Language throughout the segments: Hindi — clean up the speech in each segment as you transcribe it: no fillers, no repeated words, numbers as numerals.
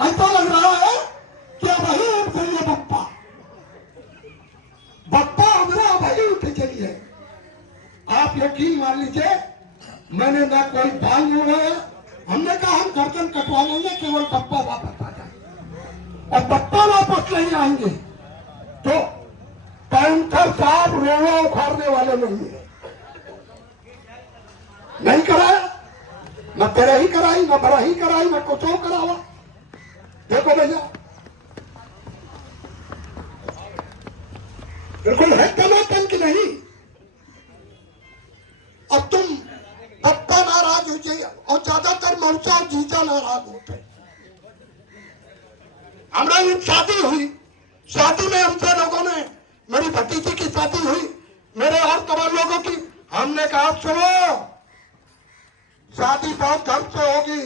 ऐसा लग रहा है कि अब वही उनके लिए बप्पा हमरा वही उठे चलिए। आप यकीन मान लीजिए, मैंने ना कोई बाल मुड़ाया, हमने कहा हम गर्दन कटवा लेंगे, केवल बप्पा वापस आ जाए। और बप्पा वापस नहीं आएंगे तो पैंथर साहब रोवा उखाड़ने वाले नहीं है। नहीं कराया, न तेरे ही कराई, न बड़ा ही कराई, न कुछ और करावा। देखो भैया, बिल्कुल है तनातन की नहीं। अब तुम पप्पा नाराज हो जाइए और ज्यादातर मौसा और जीजा नाराज होते। हमारी शादी हुई, शादी में हमसे लोगों ने, मेरी भतीजी की शादी हुई, मेरे और तमाम लोगों की, हमने कहा सुनो, शादी बहुत धर्म से होगी,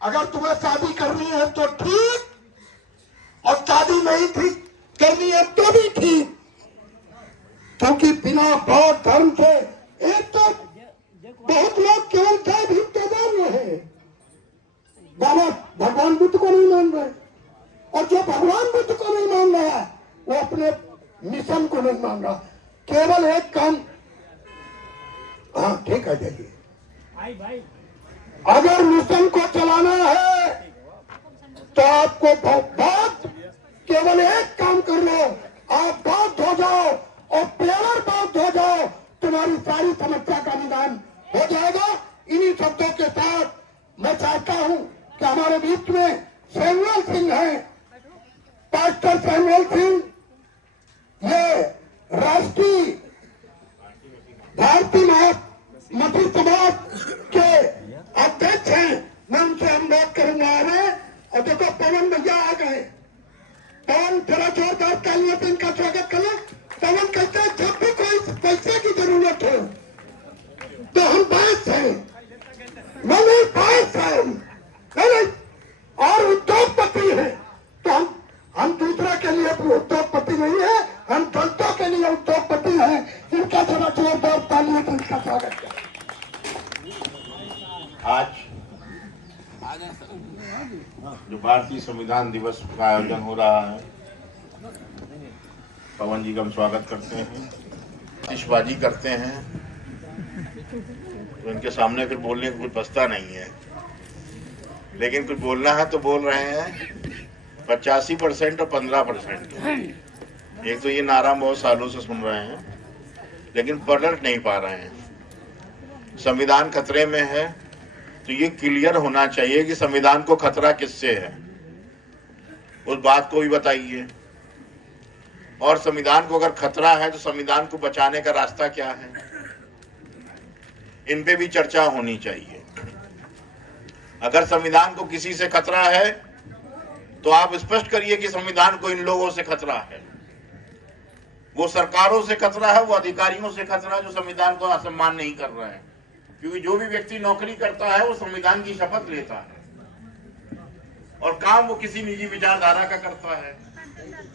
अगर तुम्हें शादी करनी है तो ठीक, और शादी नहीं ठीक करनी है तो भी ठीक, क्योंकि बिना बहुत धर्म से, एक तो बहुत लोग केवल जय भीम के मान रहे हैं, बाबा भगवान बुद्ध को नहीं मान रहे, और जो भगवान बुद्ध को नहीं मान रहा है वो अपने मिशन को नहीं मान रहा। केवल एक काम, हाँ ठीक है, देखिए अगर मिशन को चलाना है तो आपको बहुत केवल एक काम कर लो, आप बौद्ध हो जाओ और प्योर बौद्ध हो जाओ, तुम्हारी सारी समस्या का निदान हो जाएगा। इन्हीं शब्दों के साथ मैं चाहता हूं कि हमारे बीच में सैमुअल सिंह है, पास्टर सैमुअल सिंह, ये राष्ट्रीय भारतीय मती समाज के अध्यक्ष हैं। मैं उनसे अनुरोध करूंगा आने, और देखो पवन भैया आ गए। पवन जरा जोरदार तालियों से इनका स्वागत करें। पवन कहते हैं जब भी कोई पैसे की जरूरत हो तो हम पास हैं, नहीं पास है, नहीं और उद्योगपति है, तो हम दूसरा के लिए उद्योगपति नहीं है, हम दलितों के लिए उद्योगपति हैं। इनका जरा जोरदार तालियों से इनका स्वागत करें। आज जो भारतीय संविधान दिवस का आयोजन हो रहा है, पवन जी का हम स्वागत करते हैं, आतिशबाजी करते हैं, तो इनके सामने फिर बोलने को कुछ बचता नहीं है, लेकिन कुछ बोलना है तो बोल रहे हैं। 85% और 15%, एक तो ये नारा बहुत सालों से सुन रहे हैं लेकिन पलट नहीं पा रहे हैं। संविधान खतरे में है तो ये क्लियर होना चाहिए कि संविधान को खतरा किससे है, उस बात को भी बताइए। और संविधान को अगर खतरा है तो संविधान को बचाने का रास्ता क्या है, इन पे भी चर्चा होनी चाहिए। अगर संविधान को किसी से खतरा है तो आप स्पष्ट करिए कि संविधान को इन लोगों से खतरा है। वो सरकारों से खतरा है, वो अधिकारियों से खतरा है जो संविधान को असम्मान नहीं कर रहे हैं, क्योंकि जो भी व्यक्ति नौकरी करता है वो संविधान की शपथ लेता है और काम वो किसी निजी विचारधारा का करता है,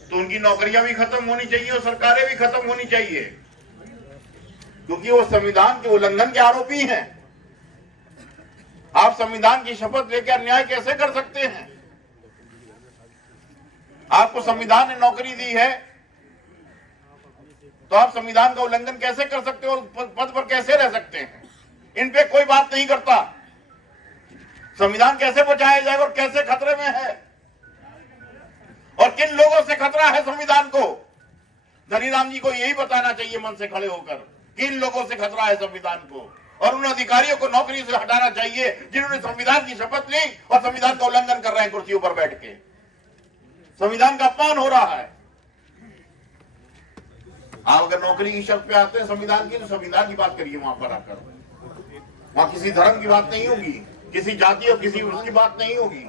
तो उनकी नौकरियां भी खत्म होनी चाहिए और सरकारें भी खत्म होनी चाहिए, क्योंकि वो संविधान के उल्लंघन के आरोपी हैं। आप संविधान की शपथ लेकर अन्याय कैसे कर सकते हैं? आपको संविधान ने नौकरी दी है तो आप संविधान का उल्लंघन कैसे कर सकते हो और पद पर कैसे रह सकते हैं? इन पे कोई बात नहीं करता। संविधान कैसे बचाया जाएगा और कैसे खतरे में है और किन लोगों से खतरा है संविधान को? धनीराम जी को यही बताना चाहिए मन से खड़े होकर, किन लोगों से खतरा है संविधान को, और उन अधिकारियों को नौकरी से हटाना चाहिए जिन्होंने संविधान की शपथ ली और संविधान का उल्लंघन कर रहे हैं कुर्सियों पर बैठ के। संविधान का अपमान हो रहा है। आप अगर नौकरी की शर्त पे आते हैं संविधान की, तो संविधान की बात करिए वहां पर आकर। वहां किसी धर्म की बात नहीं होगी, किसी जाति और किसी उसकी बात नहीं होगी,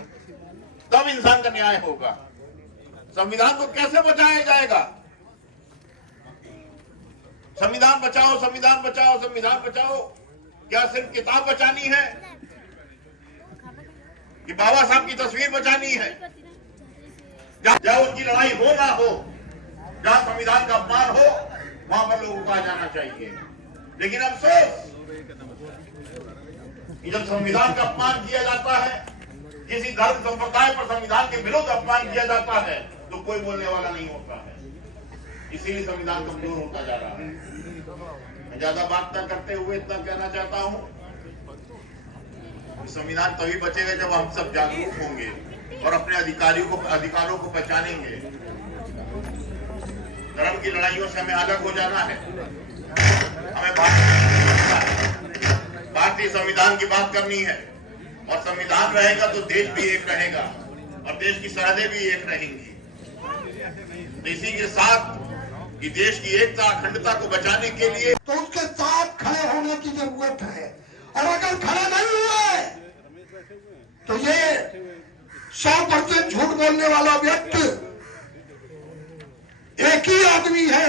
तब इंसान का न्याय होगा। संविधान को कैसे बचाया जाएगा? संविधान बचाओ, संविधान बचाओ, संविधान बचाओ, क्या सिर्फ किताब बचानी है कि बाबा साहब की तस्वीर बचानी है? जहां उनकी लड़ाई हो ना हो, जहां संविधान का अपमान हो, वहां पर लोगों को आ जाना चाहिए। लेकिन अफसोस कि जब संविधान का अपमान किया जाता है, किसी धर्म संप्रदाय पर संविधान के विरुद्ध अपमान किया जाता है तो कोई बोलने वाला नहीं होता है। इसीलिए संविधान कमजोर होता जा रहा है। मैं ज्यादा बात न करते हुए इतना कहना चाहता हूं, संविधान तभी बचेगा जब हम सब जागरूक होंगे और अपने अधिकारों को पहचानेंगे। धर्म की लड़ाइयों से हमें अलग हो जाना है। हमें भारतीय संविधान की बात करनी है, और संविधान रहेगा तो देश भी एक रहेगा और देश की सरहदें भी एक रहेंगी। तो इसी के साथ कि देश की एकता अखंडता को बचाने के लिए तो उसके साथ खड़े होने की जरूरत है, और अगर खड़े नहीं हुए तो ये 100% झूठ बोलने वाला व्यक्ति एक ही आदमी है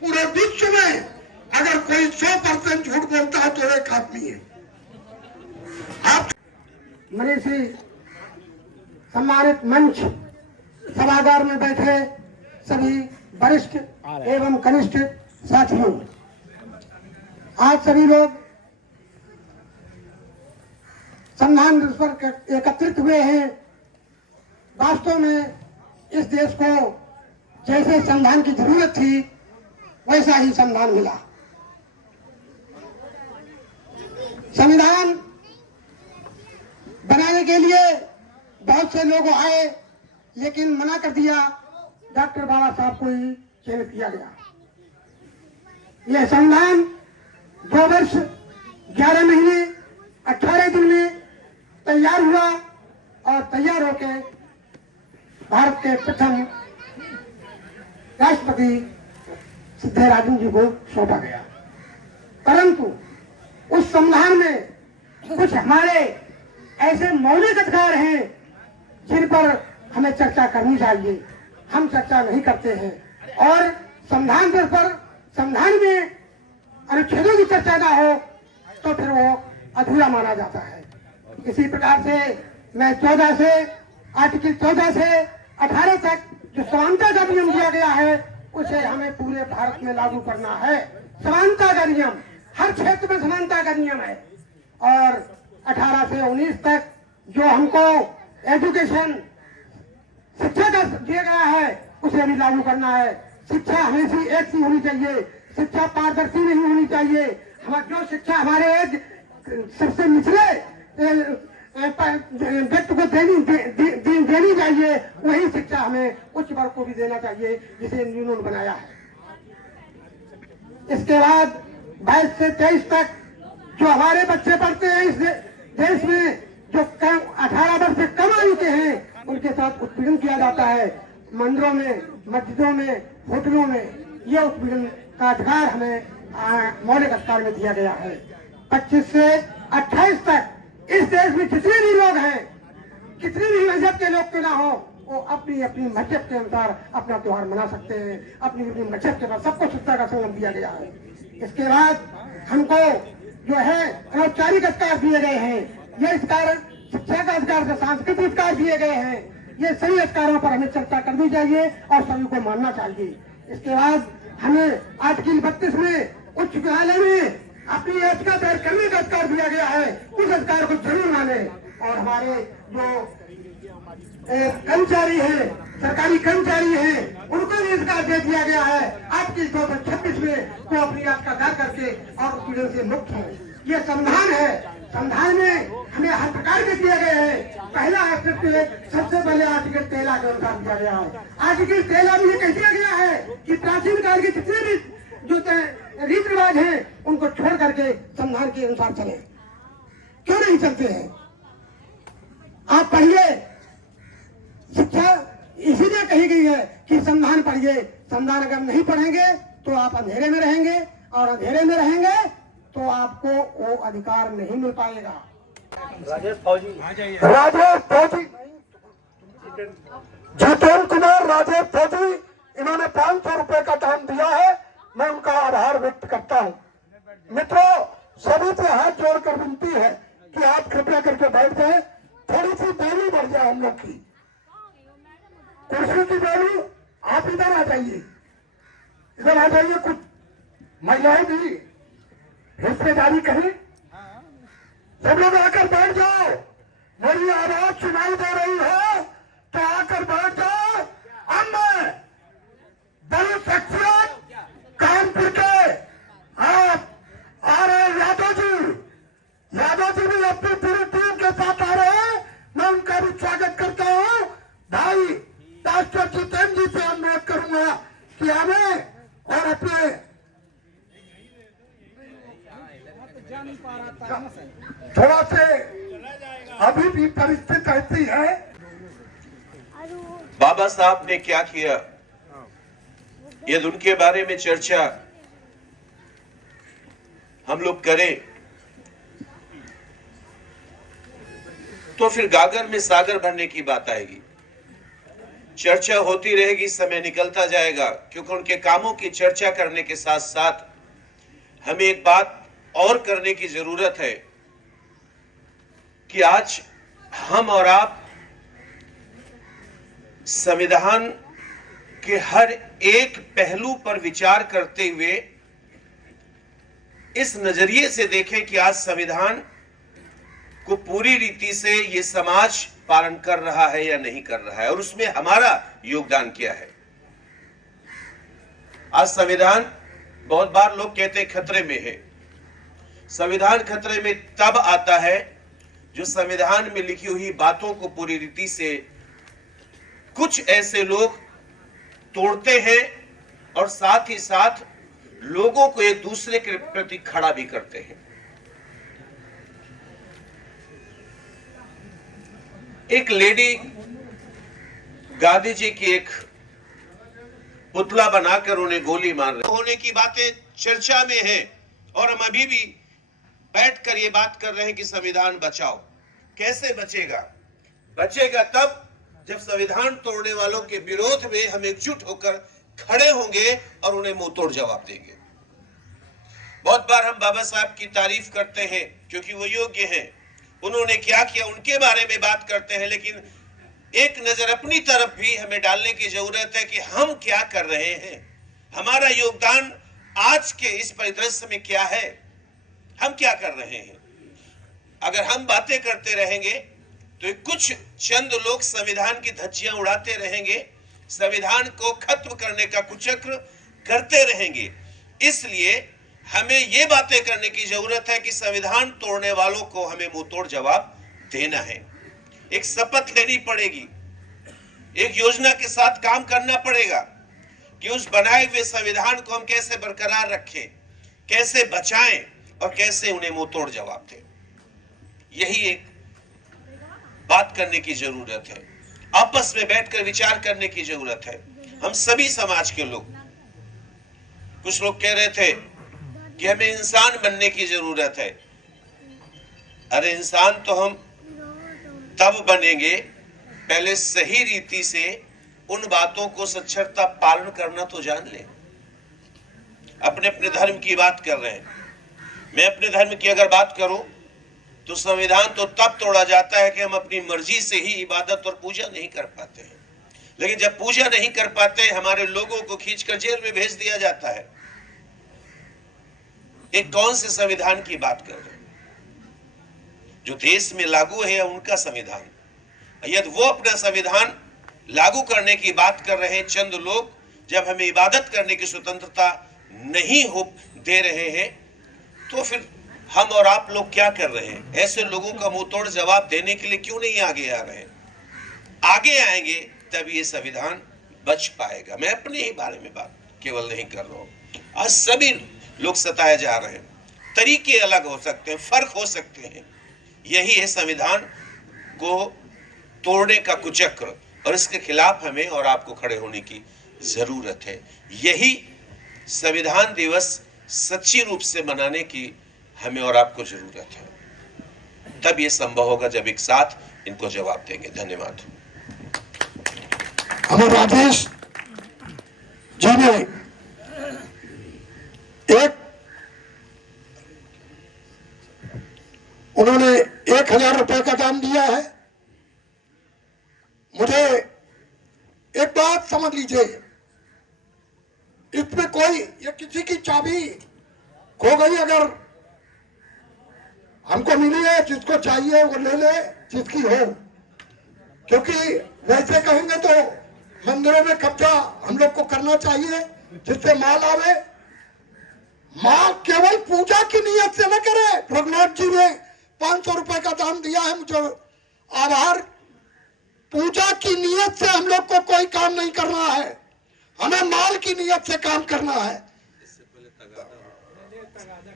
पूरे विश्व में। अगर कोई 100% झूठ बोलता है तो एक आदमी है। आप मनीषी सम्मानित मंच सभागार में बैठे सभी वरिष्ठ एवं कनिष्ठ साथियों, आज सभी लोग संविधान दिवस पर एकत्रित हुए हैं। वास्तव में इस देश को जैसे संविधान की जरूरत थी वैसा ही संविधान मिला। संविधान बनाने के लिए बहुत से लोग आए, लेकिन मना कर दिया। डॉक्टर बाबा साहब को ही चयनित किया गया। यह संविधान 2 वर्ष 11 महीने 18 दिन में तैयार हुआ और तैयार होकर भारत के प्रथम राष्ट्रपति सिद्धरामैया जी को सौंपा गया। परंतु उस संविधान में कुछ हमारे ऐसे मौलिक अधिकार हैं जिन पर हमें चर्चा करनी चाहिए। हम चर्चा नहीं करते हैं, और संविधान पर संविधान में अनुच्छेदों की चर्चा ना हो तो फिर वो अधूरा माना जाता है। इसी प्रकार से मैं 14 से आर्टिकल 14 से 18 तक जो समानता का नियम दिया गया है उसे हमें पूरे भारत में लागू करना है। समानता का नियम, हर क्षेत्र में समानता का नियम है। और 18 से 19 तक जो हमको एजुकेशन शिक्षा का दिया गया है उसे भी लागू करना है। शिक्षा हमेशा एक सी होनी चाहिए, शिक्षा पारदर्शी नहीं होनी चाहिए। हमारी जो शिक्षा हमारे सबसे निचले व्यक्ति को देनी चाहिए, वही शिक्षा हमें उच्च वर्ग को भी देना चाहिए जिसे इन्होंने बनाया है। इसके बाद 22 से 23 तक जो हमारे बच्चे पढ़ते हैं इस देश में, जो 18 वर्ष से कम आयु के हैं, उनके साथ उत्पीड़न किया जाता है। मंदिरों में, मस्जिदों में, होटलों में यह उत्पीड़न का अधिकार हमें मौलिक अधिकार में दिया गया है। 25 से 28 तक इस देश में जितने भी लोग हैं, कितने भी मजहब के लोग क्यों ना हो, वो अपनी अपनी मजहब के अनुसार अपना त्योहार मना सकते हैं। अपनी अपनी मजहब के बाद सबको शिक्षा का संगम दिया गया है। इसके बाद हमको जो है अनौपचारिक अधिकार दिए गए हैं। ये अधिकार शिक्षा का अधिकार से सांस्कृतिक अधिकार दिए गए हैं। ये सभी अधिकारों पर हमें चर्चा करनी चाहिए और सभी को मानना चाहिए। इसके बाद हमें आर्टिकल 32 में उच्च न्यायालय में अपनी याचिका दायर करने का अधिकार दिया गया है। उस अधिकार को जरूर माने। और हमारे जो कर्मचारी हैं, सरकारी कर्मचारी हैं, उनको भी अधिकार दे दिया गया है आर्टिकल 226 में, वो अपनी याचिका दायर करके और उत्पीड़न से मुक्त हो। ये संविधान है। संविधान में हमें हर प्रकार के दिए गए हैं। पहला आर्टिकल सबसे पहले आर्टिकल 13 के अनुसार दिया गया है। आर्टिकल 13 में ये कह दिया गया है कि प्राचीन काल के जितने भी जो रीति रिवाज हैं उनको छोड़ करके संविधान के अनुसार चले। क्यों नहीं चलते हैं? आप पढ़िए, शिक्षा इसीलिए कही गई है कि संविधान पढ़िए। संविधान अगर नहीं पढ़ेंगे तो आप अंधेरे में रहेंगे, और अंधेरे में रहेंगे तो आपको वो अधिकार नहीं मिल पाएगा। राजेश फौजी, जितेंद्र कुमार राजेश फौजी, इन्होंने 500 रुपए का दान दिया है। मैं उनका आभार व्यक्त करता हूँ। मित्रों, सभी से हाथ जोड़कर विनती है कि आप कृपया करके बैठ जाए। थोड़ी सी दूरी बढ़ जाए हम लोग की, कुर्सी की दूरी। आप इधर आ जाइए, इधर आ जाइए। कुछ महिलाएं भी हिस्सेदारी करें। सब लोग आकर बैठ जाओ। मेरी आवाज सुनाई दे रही है तो आकर बैठ जाओ। अब मैं बड़ी शख्सियत कानपुर के आप आ रहे यादव जी भी अपनी पूरी टीम के साथ आ रहे हैं। मैं उनका भी स्वागत करता हूँ। भाई डॉक्टर जितेंद्र जी से अनुरोध करूंगा कि हमें और अपने थोड़ा से अभी भी परिस्थिति ऐसी है। बाबा साहब ने क्या किया, यदि उनके बारे में चर्चा हम लोग करें तो फिर गागर में सागर भरने की बात आएगी। चर्चा होती रहेगी, समय निकलता जाएगा, क्योंकि उनके कामों की चर्चा करने के साथ साथ हमें एक बात और करने की जरूरत है कि आज हम और आप संविधान के हर एक पहलू पर विचार करते हुए इस नजरिए से देखें कि आज संविधान को पूरी रीति से ये समाज पालन कर रहा है या नहीं कर रहा है, और उसमें हमारा योगदान क्या है। आज संविधान, बहुत बार लोग कहते हैं खतरे में है। संविधान खतरे में तब आता है जो संविधान में लिखी हुई बातों को पूरी रीति से कुछ ऐसे लोग तोड़ते हैं और साथ ही साथ लोगों को एक दूसरे के प्रति खड़ा भी करते हैं। एक लेडी गांधी जी की एक पुतला बनाकर उन्हें गोली मार रहे होने की बातें चर्चा में है, और हम अभी भी बैठकर ये बात कर रहे हैं कि संविधान बचाओ। कैसे बचेगा? बचेगा तब जब संविधान तोड़ने वालों के विरोध में हम एकजुट होकर खड़े होंगे और उन्हें मुंह तोड़ जवाब देंगे। बहुत बार हम बाबा साहब की तारीफ करते हैं क्योंकि वो योग्य हैं, उन्होंने क्या किया उनके बारे में बात करते हैं, लेकिन एक नजर अपनी तरफ भी हमें डालने की जरूरत है कि हम क्या कर रहे हैं, हमारा योगदान आज के इस परिदृश्य में क्या है, हम क्या कर रहे हैं। अगर हम बातें करते रहेंगे तो कुछ चंद लोग संविधान की धज्जियां उड़ाते रहेंगे, संविधान को खत्म करने का कुचक्र करते रहेंगे। इसलिए हमें ये बातें करने की जरूरत है कि संविधान तोड़ने वालों को हमें मुंह तोड़ जवाब देना है। एक शपथ लेनी पड़ेगी, एक योजना के साथ काम करना पड़ेगा कि उस बनाए हुए संविधान को हम कैसे बरकरार रखें, कैसे बचाएं और कैसे उन्हें मुंह तोड़ जवाब दें। यही एक बात करने की जरूरत है, आपस में बैठकर विचार करने की जरूरत है। हम सभी समाज के लोग, कुछ लोग कह रहे थे कि हमें इंसान बनने की जरूरत है। अरे इंसान तो हम तब बनेंगे, पहले सही रीति से उन बातों को सच्चरता पालन करना तो जान ले। अपने अपने धर्म की बात कर रहे हैं, मैं अपने धर्म की अगर बात करूं तो संविधान तो तब तोड़ा जाता है कि हम अपनी मर्जी से ही इबादत और पूजा नहीं कर पाते हैं। लेकिन जब पूजा नहीं कर पाते, हमारे लोगों को खींचकर जेल में भेज दिया जाता है। एक कौन से संविधान की बात कर रहे हैं? जो देश में लागू है उनका संविधान। यदि वो अपना संविधान लागू करने की बात कर रहे हैं चंद लोग, जब हमें इबादत करने की स्वतंत्रता नहीं हो दे रहे हैं, तो फिर हम और आप लोग क्या कर रहे हैं? ऐसे लोगों का मुंह तोड़ जवाब देने के लिए क्यों नहीं आगे आ रहे हैं? आगे आएंगे तब ये संविधान बच पाएगा। मैं अपने ही बारे में बात केवल नहीं कर रहा हूं। आज सभी लोग सताए जा रहे हैं, तरीके अलग हो सकते हैं, फर्क हो सकते हैं। यही है संविधान को तोड़ने का कुचक्र, और इसके खिलाफ हमें और आपको खड़े होने की जरूरत है। यही संविधान दिवस सच्ची रूप से मनाने की हमें और आपको जरूरत है। तब यह संभव होगा जब एक साथ इनको जवाब देंगे। धन्यवाद। हमें राजेश जी ने उन्होंने 1000 रुपए का दान दिया है। मुझे एक बात समझ लीजिए, इसमें कोई ये किसी की चाबी खो गई, अगर हमको मिली है, जिसको चाहिए वो ले ले, जिसकी हो, क्योंकि वैसे कहेंगे तो मंदिरों में कब्जा हम लोग को करना चाहिए जिससे माल आवे। माल केवल पूजा की नीयत से न करे। रघुनाथ जी ने 500 रुपए का दान दिया है, मुझे आभार। पूजा की नीयत से हम लोग को कोई काम नहीं करना है, हमें माल की नीयत से काम करना है।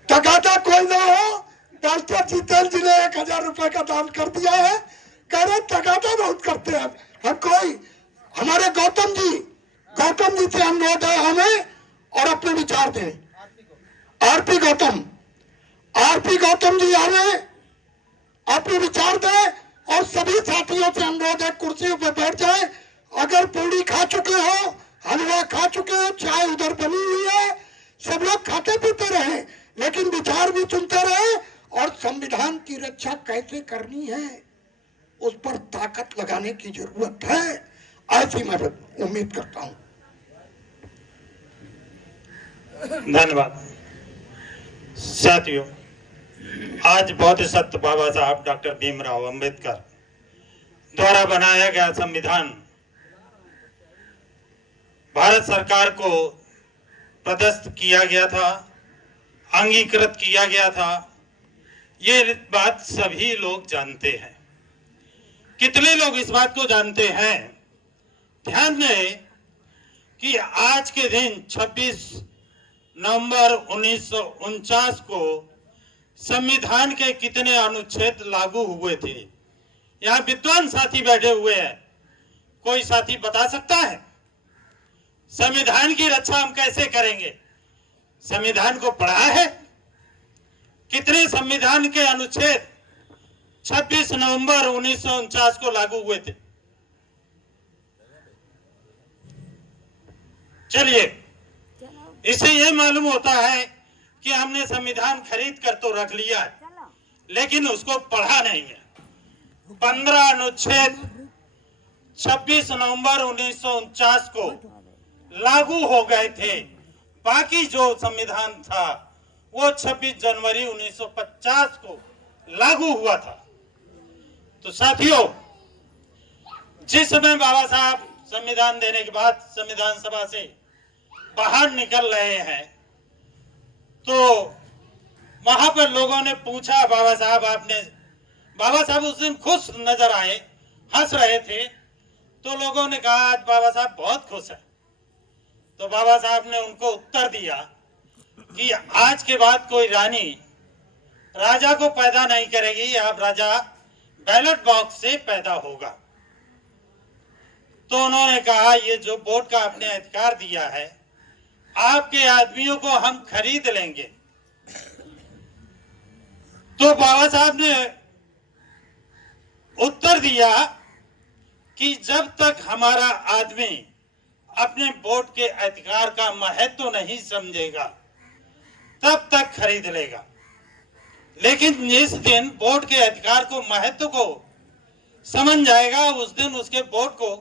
तगादा कोई ना हो। डॉक्टर जीतेंद्र जी ने 1000 रुपए का दान कर दिया है, कह रहे तगादा बहुत करते हैं। हर कोई हमारे गौतम जी से अनुरोध है हमें और अपने विचार दें। आरपी गौतम जी हमें अपने विचार दें और सभी साथियों से अनुरोध है कुर्सियों पर बैठ जाए। अगर पूरी खा चुके हो, हलवा खा चुके हो, चाय उधर बनी हुई है, सब लोग खाते पीते रहे, लेकिन विचार भी सुनते रहे और संविधान की रक्षा कैसे करनी है उस पर ताकत लगाने की जरूरत है, ऐसी मैं उम्मीद करता हूं। धन्यवाद। साथियों, आज बहुत सत्य बाबा साहब डॉक्टर भीमराव अंबेडकर द्वारा बनाया गया संविधान भारत सरकार को प्रदत्त किया गया था, अंगीकृत किया गया था। ये बात सभी लोग जानते हैं। कितने लोग इस बात को जानते हैं? ध्यान दें कि आज के दिन 26 नवंबर 1949 को संविधान के कितने अनुच्छेद लागू हुए थे? यहाँ विद्वान साथी बैठे हुए हैं, कोई साथी बता सकता है? संविधान की रक्षा हम कैसे करेंगे? संविधान को पढ़ा है? कितने संविधान के अनुच्छेद 26 नवंबर 1949 को लागू हुए थे? चलिए, इससे यह मालूम होता है कि हमने संविधान खरीद कर तो रख लिया है, लेकिन उसको पढ़ा नहीं है। 15 अनुच्छेद 26 नवंबर 1949 को लागू हो गए थे। बाकी जो संविधान था वो 26 जनवरी 1950 को लागू हुआ था। तो साथियों, जिस समय बाबा साहब संविधान देने के बाद संविधान सभा से बाहर निकल रहे हैं, तो वहां पर लोगों ने पूछा बाबा साहब उस दिन खुश नजर आए, हंस रहे थे। तो लोगों ने कहा आज बाबा साहब बहुत खुश है। तो बाबा साहब ने उनको उत्तर दिया कि आज के बाद कोई रानी राजा को पैदा नहीं करेगी, अब राजा बैलेट बॉक्स से पैदा होगा। तो उन्होंने कहा ये जो वोट का आपने अधिकार दिया है, आपके आदमियों को हम खरीद लेंगे। तो बाबा साहब ने उत्तर दिया कि जब तक हमारा आदमी अपने वोट के अधिकार का महत्व नहीं समझेगा तब तक खरीद लेगा, लेकिन जिस दिन वोट के अधिकार को महत्व को समझ जाएगा उस दिन उसके वोट को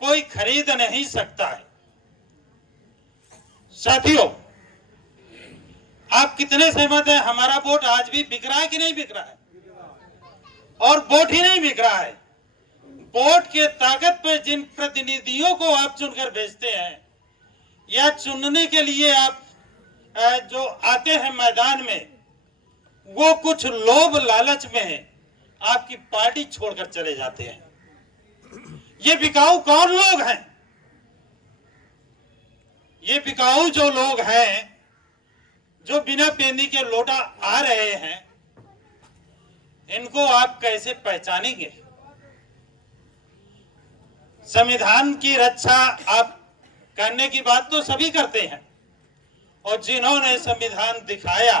कोई खरीद नहीं सकता है। साथियों, आप कितने सहमत हैं? हमारा वोट आज भी बिक रहा है कि नहीं बिक रहा है? और वोट ही नहीं बिक रहा है, वोट के ताकत पर जिन प्रतिनिधियों को आप चुनकर भेजते हैं या चुनने के लिए आप जो आते हैं मैदान में, वो कुछ लोभ लालच में आपकी पार्टी छोड़कर चले जाते हैं। ये बिकाऊ कौन लोग हैं? ये बिकाऊ जो लोग हैं, जो बिना पेंदी के लौटा आ रहे हैं, इनको आप कैसे पहचानेंगे? संविधान की रक्षा आप करने की बात तो सभी करते हैं, और जिन्होंने संविधान दिखाया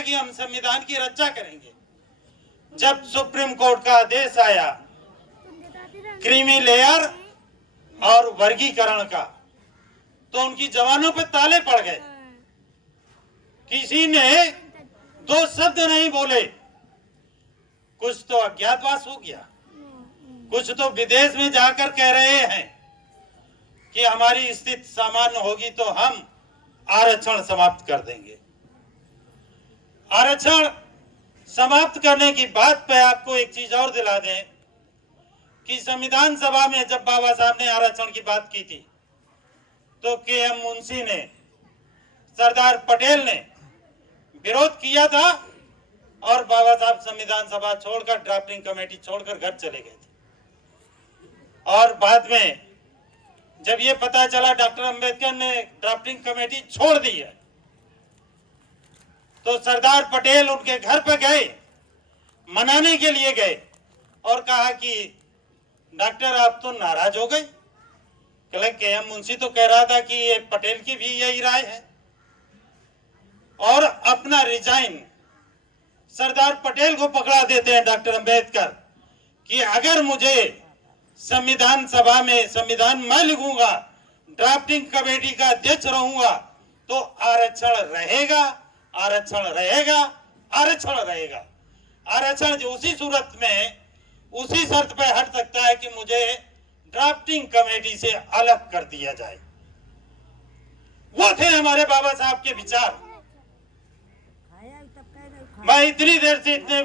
कि हम संविधान की रक्षा करेंगे, जब सुप्रीम कोर्ट का आदेश आया क्रीमी लेयर और वर्गीकरण का, तो उनकी जवानों पे ताले पड़ गए। किसी ने दो शब्द नहीं बोले। कुछ तो अज्ञातवास हो गया, कुछ तो विदेश में जाकर कह रहे हैं कि हमारी स्थिति सामान्य होगी तो हम आरक्षण समाप्त कर देंगे। आरक्षण समाप्त करने की बात पे आपको एक चीज और दिला दें कि संविधान सभा में जब बाबा साहब ने आरक्षण की बात की थी तो के.एम. मुंशी ने, सरदार पटेल ने विरोध किया था और बाबा साहब संविधान सभा छोड़कर, ड्राफ्टिंग कमेटी छोड़कर घर चले गए थे। और बाद में जब ये पता चला डॉक्टर अंबेडकर ने ड्राफ्टिंग कमेटी छोड़ दी है तो सरदार पटेल उनके घर पे गए, मनाने के लिए गए और कहा कि डॉक्टर आप तो नाराज हो गए। कल के.एम. मुंशी तो कह रहा था कि ये पटेल की भी यही राय है, और अपना रिजाइन सरदार पटेल को पकड़ा देते हैं डॉक्टर अंबेडकर कि अगर मुझे संविधान सभा में संविधान मैं लिखूंगा, ड्राफ्टिंग कमेटी का अध्यक्ष रहूंगा तो आरक्षण रहेगा, आरक्षण रहेगा, आरक्षण रहेगा। आरक्षण उसी सूरत में, उसी शर्त पे हट सकता है कि मुझे ड्राफ्टिंग कमेटी से अलग कर दिया जाए। वो थे हमारे बाबा साहब के विचार। मैं इतनी देर से इतने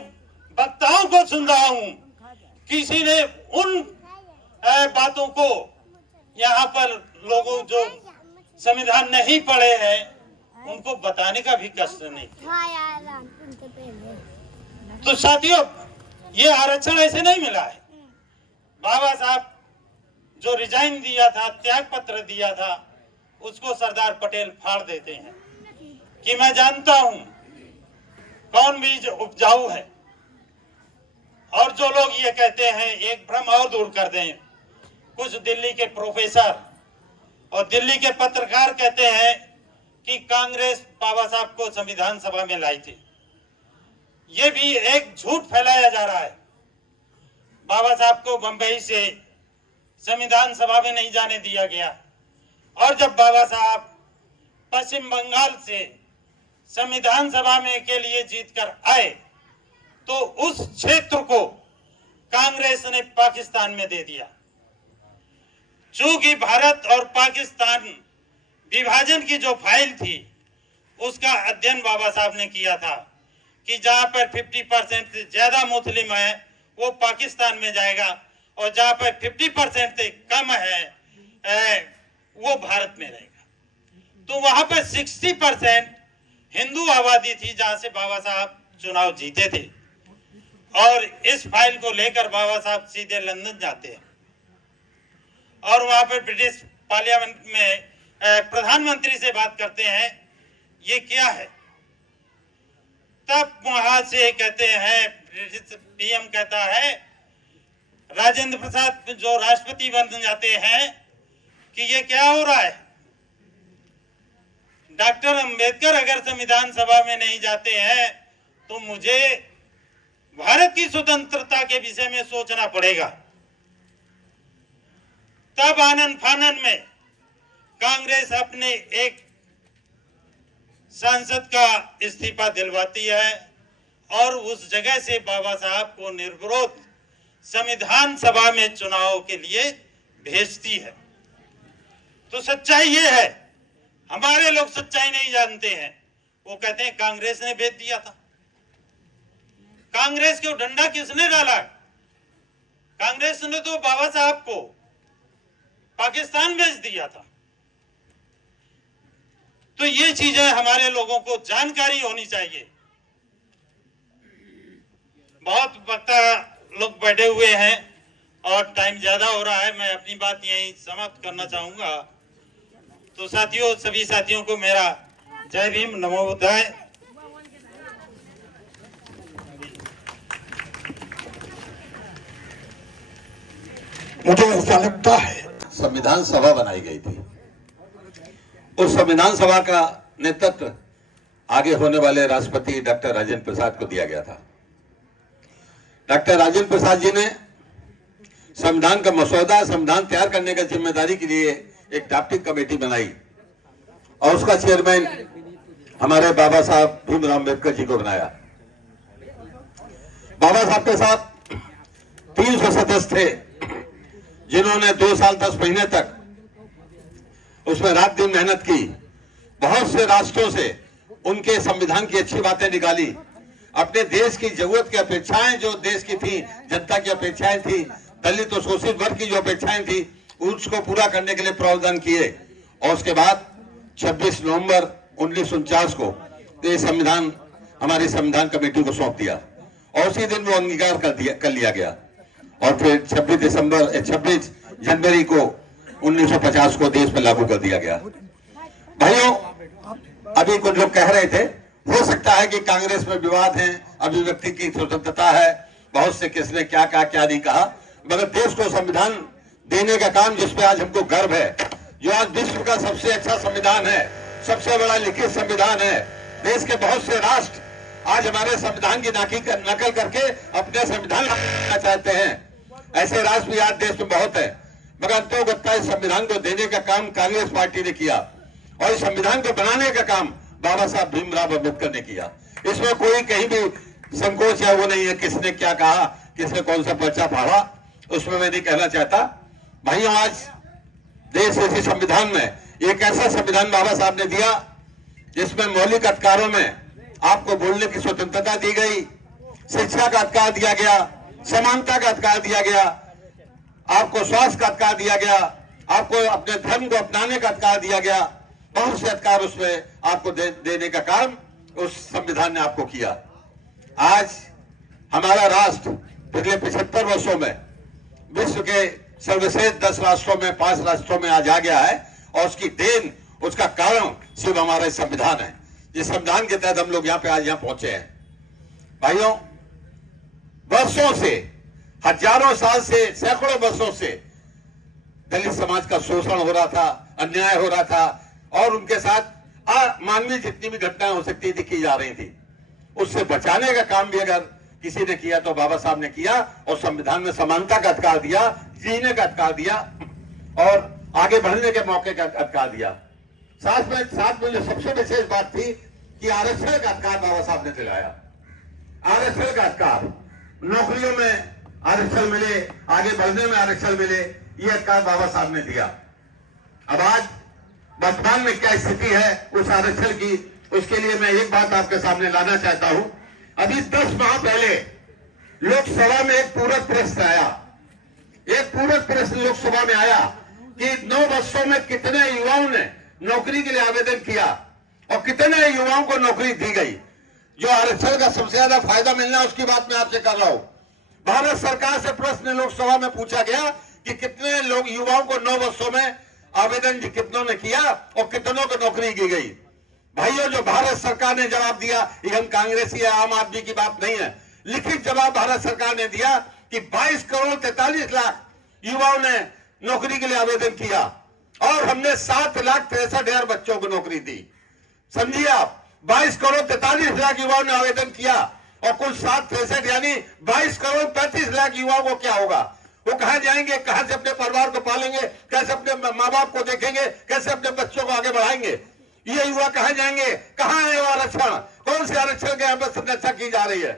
वक्ताओं को सुन रहा हूं, किसी ने उन बातों को यहाँ पर लोगों जो संविधान नहीं पढ़े हैं उनको बताने का भी कष्ट नहीं किया। तो साथियों, ये आरक्षण ऐसे नहीं मिला है। बाबा साहब जो रिजाइन दिया था, त्याग पत्र दिया था, उसको सरदार पटेल फाड़ देते हैं कि मैं जानता हूं कौन बीज उपजाऊ है। और जो लोग ये कहते हैं, एक भ्रम और दूर कर दें, कुछ दिल्ली के प्रोफेसर और दिल्ली के पत्रकार कहते हैं कि कांग्रेस बाबा साहब को संविधान सभा में लाई थी। ये भी एक झूठ फैलाया जा रहा है। बाबा साहब को बंबई से संविधान सभा में नहीं जाने दिया गया, और जब बाबा साहब पश्चिम बंगाल से संविधान सभा में के लिए जीतकर आए तो उस क्षेत्र को कांग्रेस ने पाकिस्तान में दे दिया। चूंकि भारत और पाकिस्तान विभाजन की जो फाइल थी उसका अध्ययन बाबा साहब ने किया था कि जहां पर 50% से ज्यादा मुस्लिम है वो पाकिस्तान में जाएगा, और जहां पर 50% से कम है वो भारत में रहेगा। तो वहां पर 60% हिंदू आबादी थी जहां से बाबा साहब चुनाव जीते थे। और इस फाइल को लेकर बाबा साहब सीधे लंदन जाते हैं और वहां पर ब्रिटिश पार्लियामेंट में प्रधानमंत्री से बात करते हैं, ये क्या है। तब वहां से कहते हैं, ब्रिटिश पीएम कहता है, राजेंद्र प्रसाद जो राष्ट्रपति बन जाते हैं, कि ये क्या हो रहा है। डॉक्टर अंबेडकर अगर संविधान सभा में नहीं जाते हैं तो मुझे भारत की स्वतंत्रता के विषय में सोचना पड़ेगा। तब आनन फानन में कांग्रेस अपने एक सांसद का इस्तीफा दिलवाती है और उस जगह से बाबा साहब को निर्विरोध संविधान सभा में चुनाव के लिए भेजती है। तो सच्चाई ये है, हमारे लोग सच्चाई नहीं जानते हैं। वो कहते हैं कांग्रेस ने भेज दिया था। कांग्रेस को डंडा किसने डाला? कांग्रेस ने तो बाबा साहब को पाकिस्तान भेज दिया था। तो ये चीजें हमारे लोगों को जानकारी होनी चाहिए। बहुत वक्ता लोग बैठे हुए हैं और टाइम ज्यादा हो रहा है, मैं अपनी बात यहीं समाप्त करना चाहूंगा। तो साथियों, सभी साथियों को मेरा जय भीम, नमो बुद्धाय। मुझे ऐसा लगता है संविधान सभा बनाई गई थी। उस संविधान सभा का नेतृत्व आगे होने वाले राष्ट्रपति डॉक्टर राजेंद्र प्रसाद को दिया गया था। डॉक्टर राजेंद्र प्रसाद जी ने संविधान का मसौदा, संविधान तैयार करने का जिम्मेदारी के लिए एक ड्राफ्टिंग कमेटी बनाई और उसका चेयरमैन हमारे बाबा साहब भीमराव अम्बेडकर जी को बनाया। बाबा साहब के साथ 300 सदस्य थे जिन्होंने 2 साल 10 महीने तक उसमें रात दिन मेहनत की। बहुत से राष्ट्रों से उनके संविधान की अच्छी बातें निकाली। अपने देश की जरूरत की अपेक्षाएं जो देश की थी, जनता की अपेक्षाएं थी, दलित और शोषित वर्ग की जो अपेक्षाएं थी, उसको पूरा करने के लिए प्रावधान किए। और उसके बाद 26 नवंबर 1949 को ये संविधान हमारी संविधान कमेटी को सौंप दिया और उसी दिन वो अंगीकार कर लिया गया। और फिर 26 जनवरी को 1950 को देश में लागू कर दिया गया। भाइयों, अभी कुछ लोग कह रहे थे, हो सकता है कि कांग्रेस में विवाद है, अभिव्यक्ति की स्वतंत्रता है, बहुत से किसने क्या कहा क्या नहीं कहा, मगर देश को संविधान देने का काम जिसपे आज हमको गर्व है, जो आज विश्व का सबसे अच्छा संविधान है, सबसे बड़ा लिखित संविधान है, देश के बहुत से राष्ट्र आज हमारे संविधान की नकल करके अपने संविधान बनाना चाहते हैं। ऐसे राष्ट्र भी आज देश में बहुत है, मगर अंतोगत्ता इस संविधान को देने का काम कांग्रेस पार्टी ने किया और इस संविधान को बनाने का काम बाबा साहब भीमराव अम्बेडकर ने किया। इसमें कोई कहीं भी संकोच या वो नहीं है किसने क्या कहा, किसने कौन सा पर्चा फाड़ा, उसमें मैं नहीं कहना चाहता। भाइयों, आज देश इसी संविधान में एक ऐसा संविधान बाबा साहब ने दिया जिसमें मौलिक अधिकारों में आपको बोलने की स्वतंत्रता दी गई, शिक्षा का अधिकार दिया गया, समानता का अधिकार दिया गया, आपको स्वास्थ्य का अधिकार दिया गया, आपको अपने धर्म को अपनाने का अधिकार दिया गया। बहुत से अधिकार उसमें आपको देने का काम उस संविधान ने आपको किया। आज हमारा राष्ट्र पिछले 75 वर्षों में विश्व के सर्वश्रेष्ठ 10 राष्ट्रों में 5 राष्ट्रों में आज आ गया है और उसकी देन, उसका कारण सिर्फ हमारा संविधान है। जिस संविधान के तहत हम लोग यहाँ पे आज यहाँ पहुंचे हैं। भाइयों, वर्षों से, हजारों साल से, सैकड़ों वर्षों से दलित समाज का शोषण हो रहा था, अन्याय हो रहा था और उनके साथ अमानवीय जितनी भी घटनाएं हो सकती थी की जा रही थी। उससे बचाने का काम भी अगर किसी ने किया तो बाबा साहब ने किया और संविधान में समानता का अधिकार दिया, जीने का अधिकार दिया और आगे बढ़ने के मौके का अधिकार दिया। साथ में जो सबसे विशेष बात थी कि आरक्षण का अधिकार बाबा साहब ने दिलाया। आरक्षण का अधिकार, नौकरियों में आरक्षण मिले, आगे बढ़ने में आरक्षण मिले, ये अधिकार बाबा साहब ने दिया। अब आज वर्तमान में क्या स्थिति है उस आरक्षण की, उसके लिए मैं एक बात आपके सामने लाना चाहता हूं। अभी 10 माह पहले लोकसभा में एक पूरक प्रश्न आया, एक पूरक प्रश्न लोकसभा में आया कि 9 वर्षों में कितने युवाओं ने नौकरी के लिए आवेदन किया और कितने युवाओं को नौकरी दी गई। जो आरक्षण का सबसे ज्यादा फायदा मिलना है उसकी बात मैं आपसे कर रहा हूं। भारत सरकार से प्रश्न लोकसभा में पूछा गया कि कितने लोग युवाओं को 9 वर्षों में आवेदन कितनों ने किया और कितनों को नौकरी की गई। भाइयों, जो भारत सरकार ने जवाब दिया, ये हम कांग्रेसी या आम आदमी की बात नहीं है, लिखित जवाब भारत सरकार ने दिया कि 22 करोड़ 43 लाख युवाओं ने नौकरी के लिए आवेदन किया और हमने 7,63,000 बच्चों को नौकरी दी। समझिए आप, 22 करोड़ 43 लाख युवाओं ने आवेदन किया और कुल 7,63 यानी 22 करोड़ 35 लाख युवाओं को क्या होगा, वो कहां जाएंगे, कहां से अपने परिवार को पालेंगे, कैसे अपने माँ बाप को देखेंगे, कैसे अपने बच्चों को आगे बढ़ाएंगे। ये युवा कहां जाएंगे, कहां है वो आरक्षण, कौन से आरक्षण के यहाँ पर संरक्षा की जा रही है।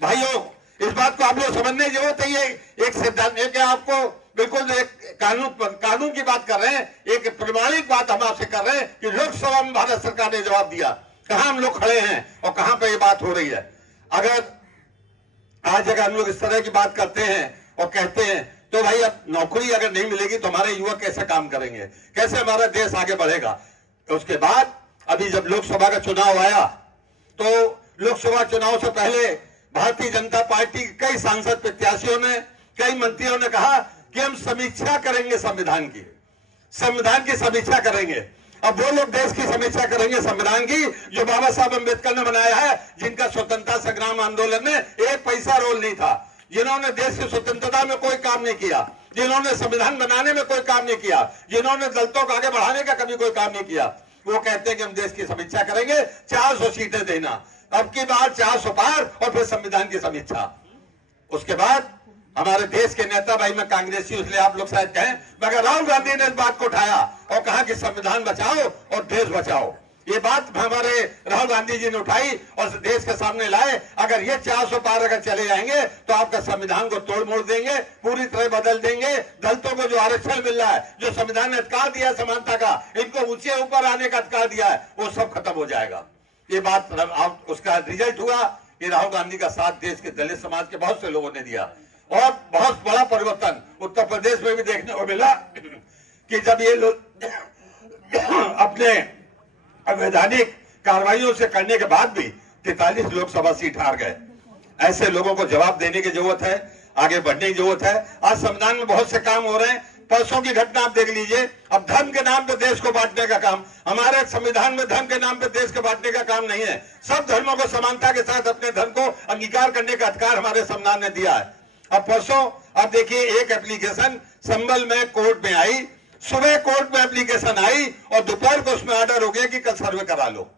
भाइयों, इस बात को आप लोग समझने की जरूरत है। एक सिद्धांत, एक आपको बिल्कुल एक कानून की बात कर रहे हैं, एक प्रमाणिक बात हम आपसे कर रहे हैं कि लोकसभा में भारत सरकार ने जवाब दिया कहां हम लोग खड़े हैं और कहां पे ये बात हो रही है। अगर हम लोग इस तरह की बात करते हैं और कहते हैं तो भाई अब नौकरी अगर नहीं मिलेगी तो हमारे युवा कैसे काम करेंगे, कैसे हमारा देश आगे बढ़ेगा। तो उसके बाद अभी जब लोकसभा का चुनाव आया तो लोकसभा चुनाव से पहले भारतीय जनता पार्टी के कई सांसद प्रत्याशियों ने, कई मंत्रियों ने कहा कि हम समीक्षा करेंगे, संविधान की समीक्षा करेंगे। अब वो लोग देश की समीक्षा करेंगे संविधान की जो बाबा साहब अम्बेडकर ने बनाया है, जिनका स्वतंत्रता संग्राम आंदोलन में एक पैसा रोल नहीं था, जिन्होंने देश की स्वतंत्रता में कोई काम नहीं किया, जिन्होंने संविधान बनाने में कोई काम नहीं किया, जिन्होंने दलितों को आगे बढ़ाने का कभी कोई काम नहीं किया। वो कहते हैं कि हम देश की समीक्षा करेंगे, 400 सीटें देना, अब की बार 400 पार और फिर संविधान की समीक्षा। उसके बाद हमारे देश के नेता, भाई मैं कांग्रेसी इसलिए आप लोग शायद कहें, मगर राहुल गांधी ने इस बात को उठाया और कहा कि संविधान बचाओ और देश बचाओ। ये बात हमारे राहुल गांधी जी ने उठाई और देश के सामने लाए। अगर ये 400 पार अगर चले जाएंगे तो आपका संविधान को तोड़ मोड़ देंगे, पूरी तरह बदल देंगे। दलितों को जो आरक्षण मिल रहा है, जो संविधान ने अधिकार दिया है समानता का, इनको ऊंचे ऊपर आने का अधिकार दिया है, वो सब खत्म हो जाएगा। ये बात उसका रिजल्ट हुआ कि राहुल गांधी का साथ देश के दलित समाज के बहुत से लोगों ने दिया और बहुत बड़ा परिवर्तन उत्तर प्रदेश में भी देखने को मिला कि जब ये लोग अपने अवैधानिक कार्रवाइयों से करने के बाद भी 43 लोकसभा सीट हार गए। ऐसे लोगों को जवाब देने की जरूरत है, आगे बढ़ने की जरूरत है। आज संविधान में बहुत से काम हो रहे हैं। परसों की घटना आप देख लीजिए। अब धर्म के नाम पे देश को बांटने का काम, हमारे संविधान में धर्म के नाम पे देश को बांटने का काम नहीं है। सब धर्मों को समानता के साथ अपने धर्म को अंगीकार करने का अधिकार हमारे संविधान ने दिया है। अब परसों आप देखिए एक एप्लीकेशन संभल में कोर्ट में आई, सुबह कोर्ट में एप्लीकेशन आई और दोपहर को उसमें ऑर्डर हो गया कि कल सर्वे करा लो।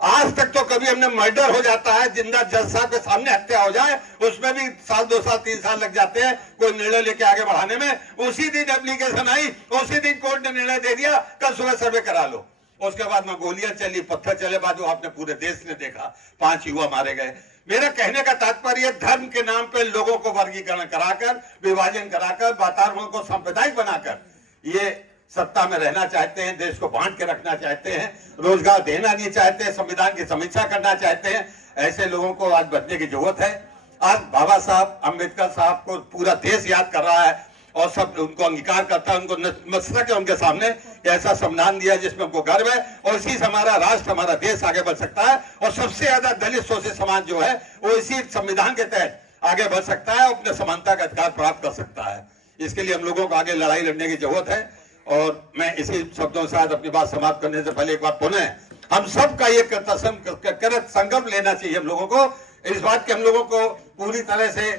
आज तक तो कभी हमने मर्डर हो जाता है, जिंदा जज साहब के सामने हत्या हो जाए, उसमें भी साल 2 साल 3 साल लग जाते हैं कोई निर्णय लेके आगे बढ़ाने में। उसी दिन एप्लीकेशन आई, उसी दिन कोर्ट ने निर्णय दे दिया कल सुबह सर्वे करा लो। उसके बाद में गोलियां चली, पत्थर चले, बाद आपने पूरे देश ने देखा, 5 युवा मारे गए। मेरा कहने का तात्पर्य धर्म के नाम पे लोगों को वर्गीकरण कराकर, विभाजन कराकर, वातावरण को सांप्रदायिक बनाकर ये सत्ता में रहना चाहते हैं, देश को बांट के रखना चाहते हैं, रोजगार देना नहीं चाहते हैं, संविधान की समीक्षा करना चाहते हैं। ऐसे लोगों को आज बचने की जरूरत है। आज बाबा साहब अम्बेडकर साहब को पूरा देश याद कर रहा है और सब उनको अंगीकार करता है, उनको नतमस्तक है उनके सामने कि ऐसा संविधान दिया जिसमें उनको गर्व है और इसी से हमारा राष्ट्र, हमारा देश आगे बढ़ सकता है। और सबसे ज्यादा दलित शोषित समाज जो है वो इसी संविधान के तहत आगे बढ़ सकता है, अपने समानता का अधिकार प्राप्त कर सकता है। इसके लिए हम लोगों को आगे लड़ाई लड़ने की जरूरत है। और मैं इसी शब्दों के साथ अपनी बात समाप्त करने से पहले एक बार पुनः हम सबका ये संकल्प लेना चाहिए हम लोगों को, इस बात के हम लोगों को पूरी तरह से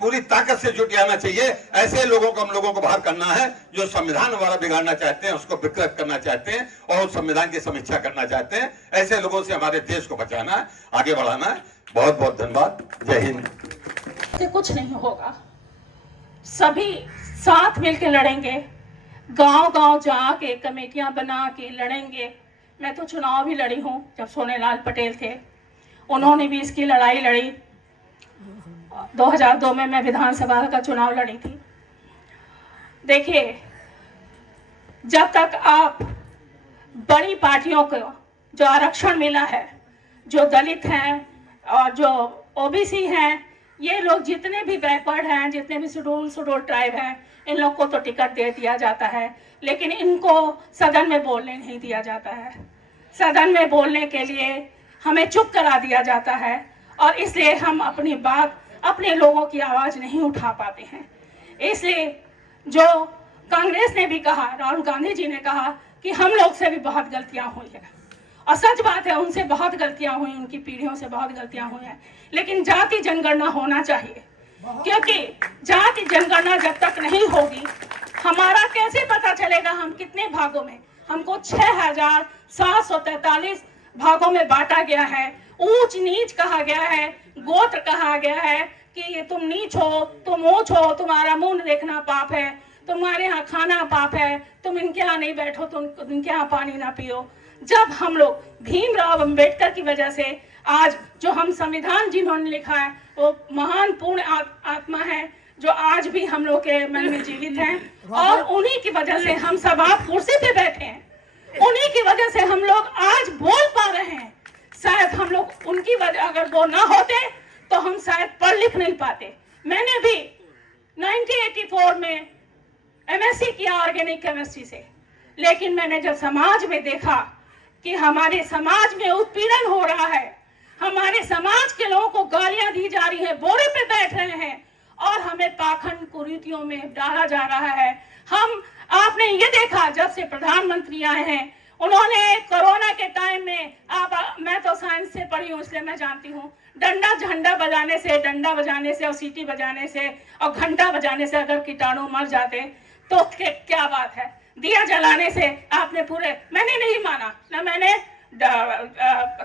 पूरी ताकत से जुट जाना चाहिए। ऐसे लोगों को हम लोगों को बाहर करना है जो संविधान हमारा बिगाड़ना चाहते हैं, उसको विकृत करना चाहते हैं और संविधान की समीक्षा करना चाहते हैं। ऐसे लोगों से हमारे देश को बचाना है, आगे बढ़ाना है। बहुत बहुत धन्यवाद। जय हिंद। कुछ नहीं होगा, सभी साथ मिलकर लड़ेंगे, गांव-गांव जाके कमेटियां बना के लड़ेंगे। मैं तो चुनाव भी लड़ी हूं, जब सोनेलाल पटेल थे उन्होंने भी इसकी लड़ाई लड़ी। 2002 में मैं विधानसभा का चुनाव लड़ी थी। देखिए, जब तक आप बड़ी पार्टियों को जो आरक्षण मिला है, जो दलित हैं और जो ओबीसी हैं, ये लोग जितने भी बैकवर्ड हैं, जितने भी शेड्यूल ट्राइब हैं, इन लोग को तो टिकट दे दिया जाता है, लेकिन इनको सदन में बोलने नहीं दिया जाता है। सदन में बोलने के लिए हमें चुप करा दिया जाता है और इसलिए हम अपनी बात, अपने लोगों की आवाज नहीं उठा पाते हैं। इसलिए जो कांग्रेस ने भी कहा, राहुल गांधी जी ने कहा कि हम लोग से भी बहुत गलतियां हुई है और सच बात है, उनसे बहुत गलतियां हुई, उनकी पीढ़ियों से बहुत गलतियां हुई हैं। लेकिन जाति जनगणना होना चाहिए, क्योंकि जाति जनगणना जब तक नहीं होगी हमारा कैसे पता चलेगा हम कितने भागों में, हमको 6743 भागों में बांटा गया है, ऊंच नीच कहा गया है, गोत्र कहा गया है कि ये तुम नीच हो, तुम ऊंच हो, तुम्हारा मुंह देखना पाप है, तुम्हारे यहाँ खाना पाप है, तुम इनके यहाँ नहीं बैठो, तुम इनके यहाँ पानी ना पियो। जब हम लोग भीमराव अंबेडकर की वजह से आज जो हम संविधान जिन्होंने लिखा है वो महान पूर्ण आत्मा है जो आज भी हम लोग के मन में जीवित हैं और उन्हीं की वजह से हम सब आप कुर्सी पे बैठे हैं, उन्हीं की वजह से हम लोग आज बोल पा रहे हैं। शायद हम लोग उनकी वजह अगर वो ना होते तो हम शायद पढ़ लिख नहीं पाते। मैंने भी 1984 में MSc किया ऑर्गेनिक केमिस्ट्री से, लेकिन मैंने जब समाज में देखा कि हमारे समाज में उत्पीड़न हो रहा है, हमारे समाज के लोगों को गालियां दी जा रही है, बोरे पे बैठ रहे हैं और हमें पाखंड कुरीतियों में डाला जा रहा है। आपने ये देखा जब से प्रधानमंत्री आए हैं, उन्होंने कोरोना के टाइम में मैं तो साइंस से पढ़ी हूँ इसलिए मैं जानती हूँ, डंडा बजाने से और सीटी बजाने से और घंटा बजाने से अगर कीटाणु मर जाते तो क्या बात है। दिया जलाने से आपने मैंने नहीं माना, ना मैंने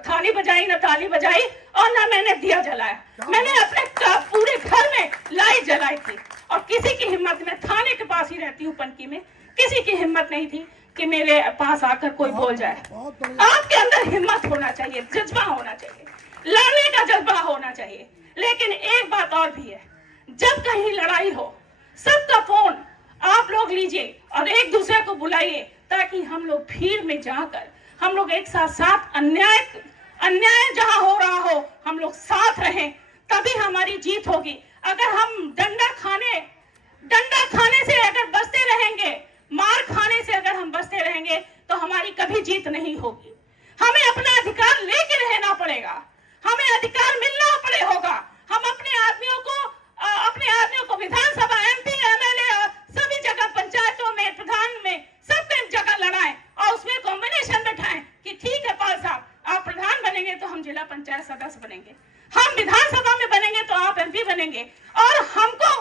थाली बजाई, ना ताली बजाई और ना मैंने दिया जलाया। मैंने अपने पूरे घर में लाइट जलाई थी और किसी की हिम्मत में, थाने के पास ही रहती हूँ पनकी में, किसी की हिम्मत नहीं थी कि मेरे पास आकर कोई बोल जाए। आपके अंदर हिम्मत होना चाहिए, जज्बा होना चाहिए, लड़ने का जज्बा होना चाहिए। लेकिन एक बात और भी है, जब कहीं लड़ाई हो सबका फोन आप लोग लीजिए और एक दूसरे को बुलाइए ताकि हम लोग भीड़ में जाकर हम लोग एक साथ अन्याय अन्याय जहां हो रहा हो हम लोग साथ रहें, तभी हमारी जीत होगी। अगर हम डंडा खाने से अगर बचते रहेंगे, मार खाने से अगर हम बचते रहेंगे तो हमारी कभी जीत नहीं होगी। हमें अपना अधिकार लेके रहना पड़ेगा, हमें अधिकार मिलना होगा। हम अपने आदमियों को विधानसभा, एमपी, एमएलए और सभी जगह, पंचायतों में, प्रधान में, सब जगह लड़ाएं और उसमें कॉम्बिनेशन बैठाएं कि ठीक है पाल साहब, आप प्रधान बनेंगे तो हम जिला पंचायत सदस्य बनेंगे, हम विधानसभा में बनेंगे तो आप एमपी बनेंगे, और हमको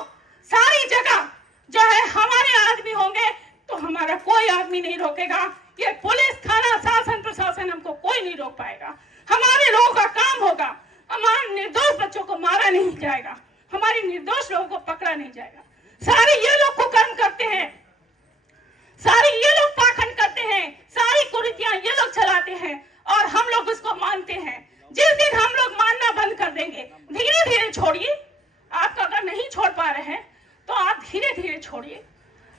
सारी जगह जो है हमारे आदमी होंगे तो हमारा कोई आदमी नहीं रोकेगा। ये पुलिस, थाना, शासन, प्रशासन हमको कोई नहीं रोक पाएगा। हमारे लोगों का काम होगा, हमारे निर्दोष बच्चों को मारा नहीं जाएगा, हमारे निर्दोष लोगों को पकड़ा नहीं जाएगा। सारे ये लोग कुकर्म करते हैं, सारे ये लोग पाखंड करते हैं, सारी कुरीतियां ये लोग चलाते हैं और हम लोग उसको मानते हैं। जिस दिन हम लोग मानना बंद कर देंगे, धीरे धीरे छोड़िए, आप अगर नहीं छोड़ पा रहे हैं तो आप धीरे धीरे छोड़िए।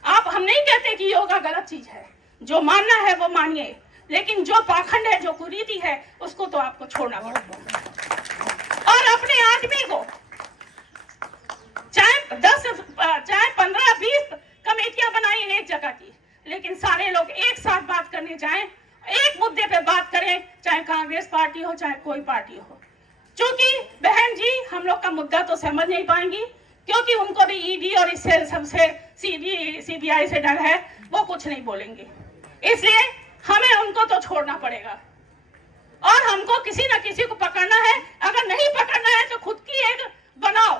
आप, हम नहीं कहते कि योगा गलत चीज है, जो मानना है वो मानिए, लेकिन जो पाखंड है, जो कुरीति है, उसको तो आपको छोड़ना पड़ेगा। और अपने आदमी को चाहे 10, चाहे 15, 20 कमेटियां बनाई एक जगह की, लेकिन सारे लोग एक साथ बात करने जाएं, एक मुद्दे पे बात करें, चाहे कांग्रेस पार्टी हो, चाहे कोई पार्टी हो। क्योंकि बहन जी हम लोग का मुद्दा तो समझ नहीं पाएंगी, क्योंकि उनको भी ईडी और इससे सबसे सीबीआई से डर है, वो कुछ नहीं बोलेंगे। इसलिए हमें उनको तो छोड़ना पड़ेगा और हमको किसी न किसी को पकड़ना है। अगर नहीं पकड़ना है तो खुद की एक बनाओ,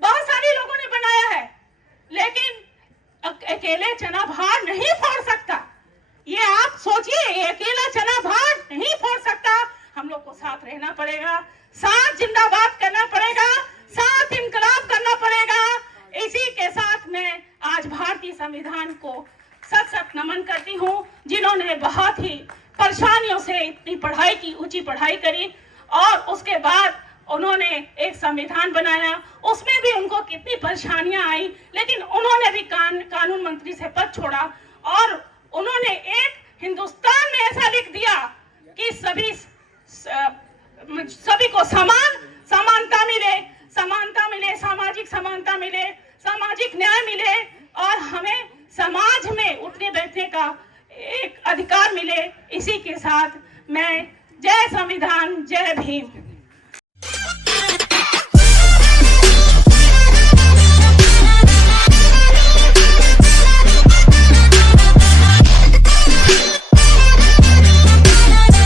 बहुत सारे लोगों ने बनाया है, लेकिन अकेले चना भार नहीं फोड़ सकता। ये आप सोचिए, अकेला चना भार नहीं फोड़ सकता। हम लोग को साथ रहना पड़ेगा, साथ जिंदाबाद करना पड़ेगा, साथ इंकलाब करना पड़ेगा। इसी के साथ मैं आज भारतीय संविधान को सत नमन करती हूँ, जिन्होंने बहुत ही परेशानियों से इतनी पढ़ाई की, ऊंची पढ़ाई करी और उसके बाद उन्होंने एक संविधान बनाया। उसमें भी उनको कितनी परेशानियां आई, लेकिन उन्होंने भी कानून मंत्री से पद छोड़ा और उन्होंने एक हिंदुस्तान में ऐसा लिख दिया कि सभी को समानता मिले, सामाजिक समानता मिले, सामाजिक न्याय मिले और हमें समाज में उठने बैठने का एक अधिकार मिले। इसी के साथ मैं जय संविधान, जय भीम।